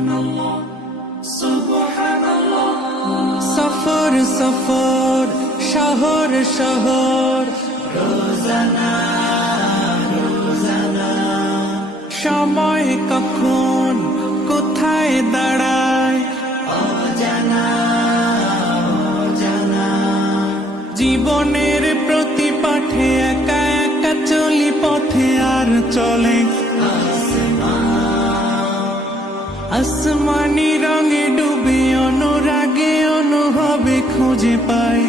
সুবহানাল্লাহ সুবহানাল্লাহ। সফর সফর শহর শহর রোজানা রোজানা, সময় কখন কোথায় দাঁড়ায় অজানা অজানা। জীবনের প্রতি পাঠে একা একা চলি পথে আর চলে আসমানি রঙে ডুবে অনুরাগে অনুভবে খুঁজে পাই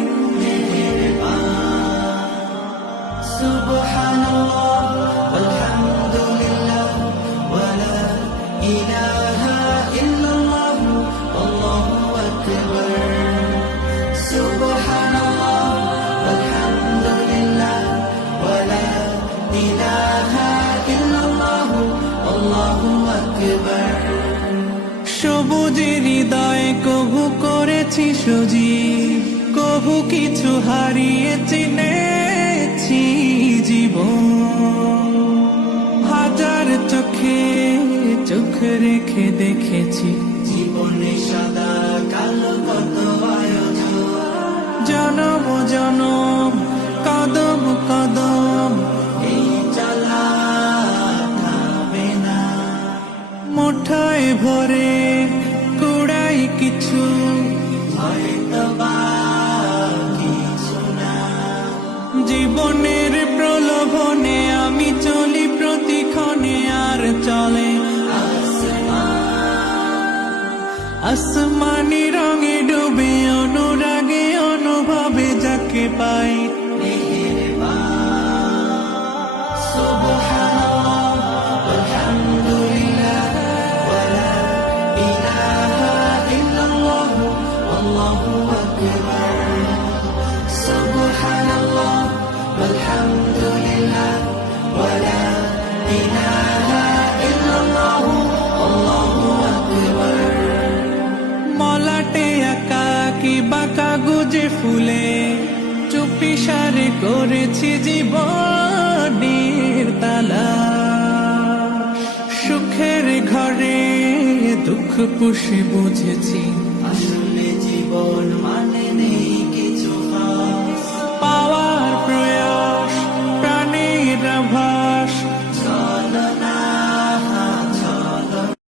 সুবহানাল্লাহ আলহামদুলিল্লাহ ওয়ালা ইলাহা ইল্লাল্লাহ আল্লাহু আকবার। সুবহানাল্লাহ আলহামদুলিল্লাহ ওয়ালা ইলাহা ইল্লাল্লাহ আল্লাহু আকবার। সবুজের হৃদয় কভু করেছি সজীব, কভু কিছু হারিয়ে চিনেছি জীবন। হাজার চোখে চোখ রেখে দেখেছি জীবনে সাদা কালো কত আয়োজন। জনম জনম কদম কদম এই চলা থামবে না। মুঠোয় ভরে কুড়াই কিছু হয়তো বা কিছু না। জীবনের প্রলোভনে আমি চলি প্রতিক্ষণে আর চলে আসমানি রঙে ডুবে অনুরাগে অনুভবে যাকে পাই সুবহানাল্লাহ আলহামদুলিল্লাহ ওয়ালা ইলাহা ইল্লাল্লাহ আল্লাহু আকবার। সুবহানাল্লাহ আলহামদুলিল্লাহ ওয়ালা ইলাহা ইল্লাল্লাহ আল্লাহু আকবার। মলাটে একাকী বাঁকা গুজে ফুলে চুপি সারে করেছি জীবনের তালা। সুখের ঘরে দুঃখ পুষে বুঝেছি আসলে জীবন মানে নেই